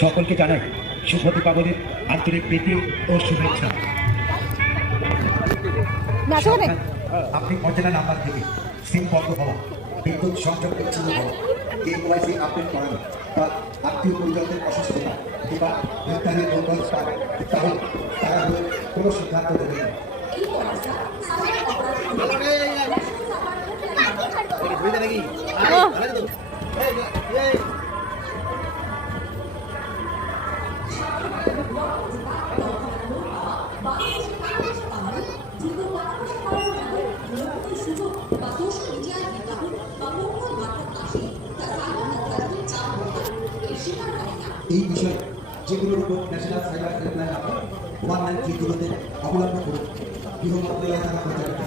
সকলকে জানাই শুভ দীপাবলির আন্তরিক প্রীতি ও শুভেচ্ছা। আপনি অচেনা নাম্বার থেকে সিম বন্ধ হওয়া, বিদ্যুৎ সংযোগ বিচ্ছিন্ন হওয়া, KYC আপডেট করানো বা আত্মীয় পরিজনদের অসুস্থতা কিংবা ইত্যাদির মঙ্গল স্থান, তাহলে তারা কোনো সিদ্ধান্ত দেবে না। এই বিষয়ে যেগুলোর উপর ন্যাশনাল সাইবার হেল্পলাইন নাম্বার 1930-তে অবলম্বন করুন। গৃহ মন্ত্রণালয় দ্বারা প্রচারিত।